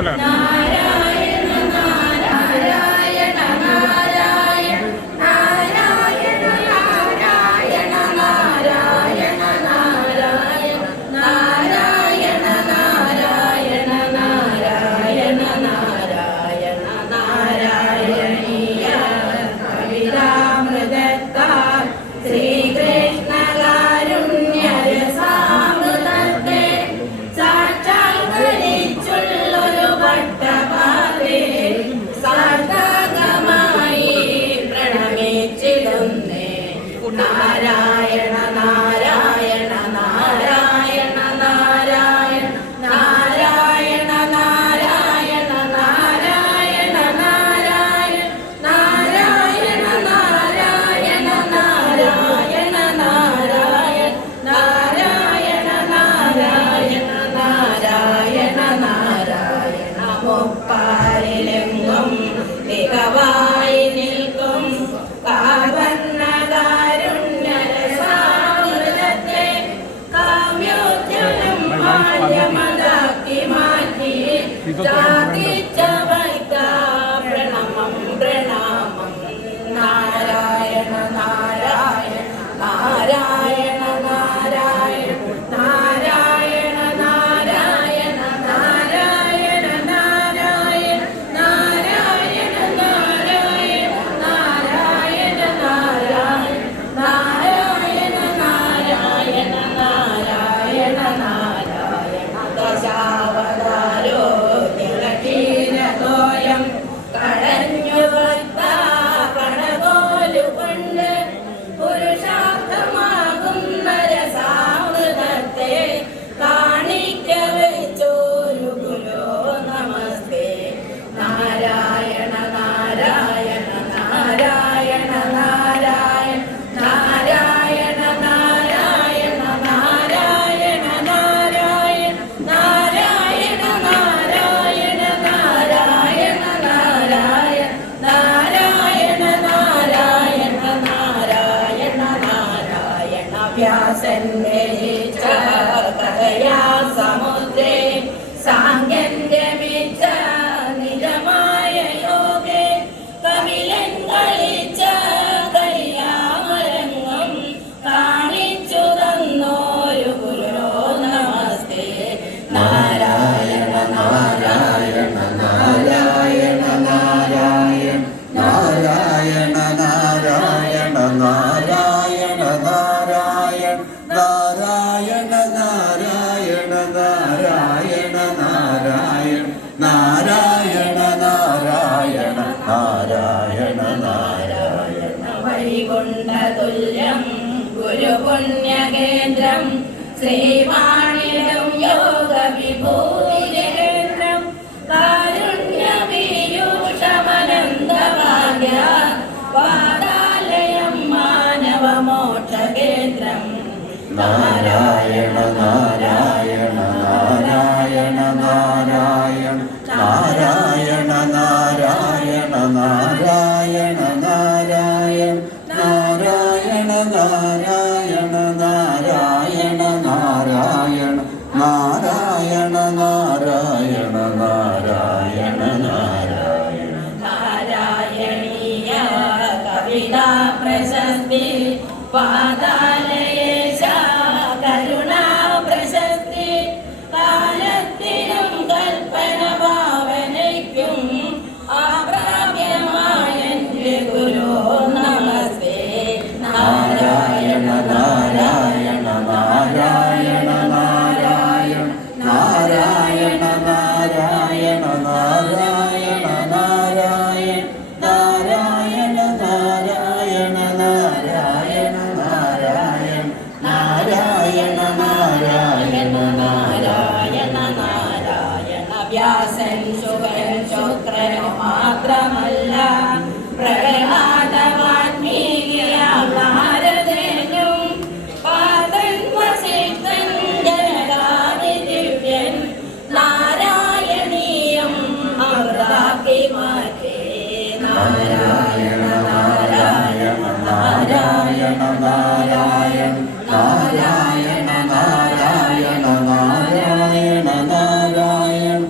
കുഴപ്പമില്ല. നാരായണ നാരായണ നാരായണ നാരായണ നാരായണ നാരായണ നാരായണ നാരായണ നാരായണ നാരായണ നാരായണ നാരായണ നാരായണ നാരായണ നാരായണ നാരായണ മുപ്പാരിലെങ്ങും തികവായി നിൽക്കും പ്രണമം പ്രണാമം നാരായണ നാരായണ നാരായണ നാരായണ നാരായണ നാരായണ നാരായണ നാരായണ നാരായണ നാരായണ നാരായണ നാരായണ നാരായണ നാരായണ നാരായണ നാരായണ ദശാവതാരോ ജലക്ഷീരതോയം കടഞ്ഞു കടകോലുകൊണ്ട് പുരുഷാർത്ഥമാകുന്ന രസാമൃതത്തെ കാണിക്ക വെച്ചോരു ഗുരോ നമസ്തേ നാരായണ നാരായണ നാരായണ നാരായണ നാരായണ നാരായണ നാരായണ നാരായണ നാരായണ നാരായണ നാരായണ നാരായണ നാരായണ നാരായണ നാരായണ നാരായണ വ്യാസന്റെ കഥയാ സമുദ്രേ സാങ്കന്റെ മിച്ച നിജമായ യോഗേ കപിലൻ കളിച്ച കയ്യാമരങ്ങും കാണിച്ചു തന്നോരു ഗുരോ നമസ്തേ നാരായണ നാരായണ നാരായണ നാരായണ നാരായണ നാരായണ നാരായണ നാരായണ നാരായണ നാരായണ നാരായണ നാരായണ നാരായണ നാരായണ നാരായണ നാരായണ വൈകുണ്ഠ തുല്യം ഗുരുപുണ്യകേന്ദ്രം ശ്രീവാണിടം യോഗ വിഭൂതികേന്ദ്രം കാരുണ്യമീയൂഷമനന്തഭാഗ്യ വാതാലയം മാനവമോക്ഷകേന്ദ്രം നാരായണ നാരായണ നാരായണ നാരായണ നാരായണ നാരായണ നാരായണ നാരായണ നാരായണ നാരായണ നാരായണ നാരായണ നാരായണ നാരായണ നാരായണ നാരായണ നാരായണീയ കവിതാ പ്രശസ്തി പാതാലയേശ കരുണാ പ്രശസ്തി കാലത്തിനും കൽപ്പന ഭാവനയ്ക്കും ആപ്രാപ്യമായ ഗുരു നമസ്തേ നാരായണ നാരായണ നാരായണ നാരായണ നാരായണ നാരായണ നാരായണ നാരായണ നാരായണ നാരായണ നാരായണ നാരായണ നാരായണ നാരായണ നാരായണ നാരായണ വ്യാസൻ ശുഭൻ ശുക്രൻ മാത്രമല്ല പ്രഹ്ലാദ വാൽമീകിയാം നാരദനും പാദൻ വസിഷ്ഠൻ ജനകാരി ദിവ്യൻ നാരായണീയം അമൃതാക്കി മാറ്റേ നാരായണ നാരായണ നാരായണ നാരായണ നാരായണ നാരായണ നാരായണ നാരായണ നാരായണ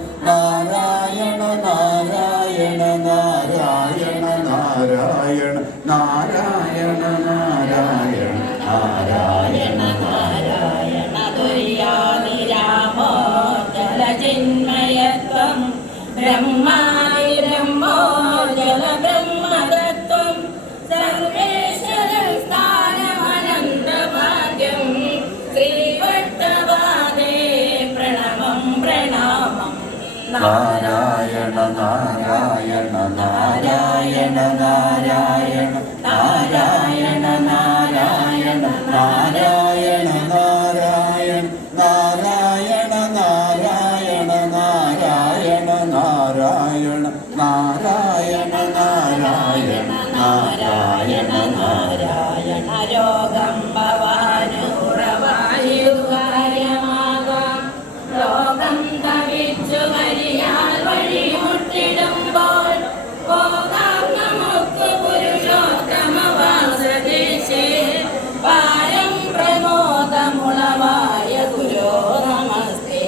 ബ്രഹ്മാതി ബ്രഹ്മോ ജലബ്രഹ്മതത്വം സർവേശ്വരം സ്ഥാനമനന്തഭാഗ്യം ശ്രീവട്ടപാദേ പ്രണമം പ്രണാമം നാരായണ നാരായണ നാരായണ നാരായണ നാരായണ നാരായണ നാരായണ നാരായണ നാരായണ നാരായണ നാരായണ നാരായണ നാരായണ നാരായണ നാരായണ നാരായണ രോഗം ഭവാനുറവായുകാര്യമാകാം ലോകം തവിച്ചു വരിയാൽ വഴിമുട്ടിടുമ്പോൾ പോകാം നമുക്ക് പുരുഷോത്തമവാസദേശേ പാരം പ്രമോദമുളവായ ഗുരോ നമസ്തേ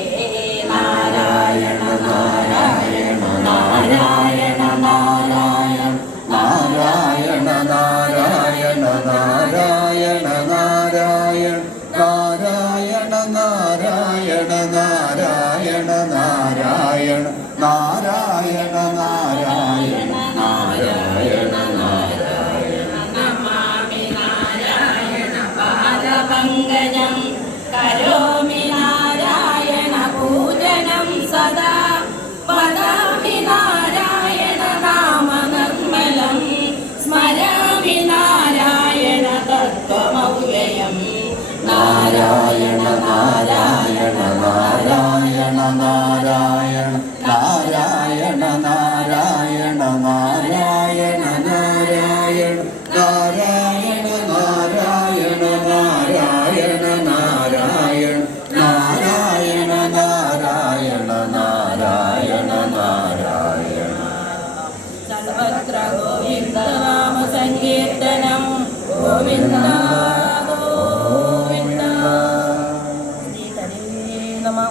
നാരായണ നാരായണ നാരായണ നാരായണ നാരായണ നാരായണ നാരായണ നാരായണ നാരായണ നാരായണ നാരായണ നാരായണ നാരായണ നാരായണ നാരായണ നാരായണ നമാമി നാരായണ പാദപങ്കജം കരോമി നാരായണ പൂജനം സദാ വദാമി നാരായണ നാമനിർമ്മലം സ്മരാമി നാരായണ തത്വമവ്യയം നാരായണ നാരായണ നാരായണ നാരായണ നാരായണ നാരായണ നാരായണ നാരായണ നാരായണ നാരായണ നാരായണ നാരായണ നാരായണ നാരായണ നാരായണ നാരായണ സർവത്ര ഗോവിന്ദ നാമ സങ്കീർത്തനം ഗോവിന്ദ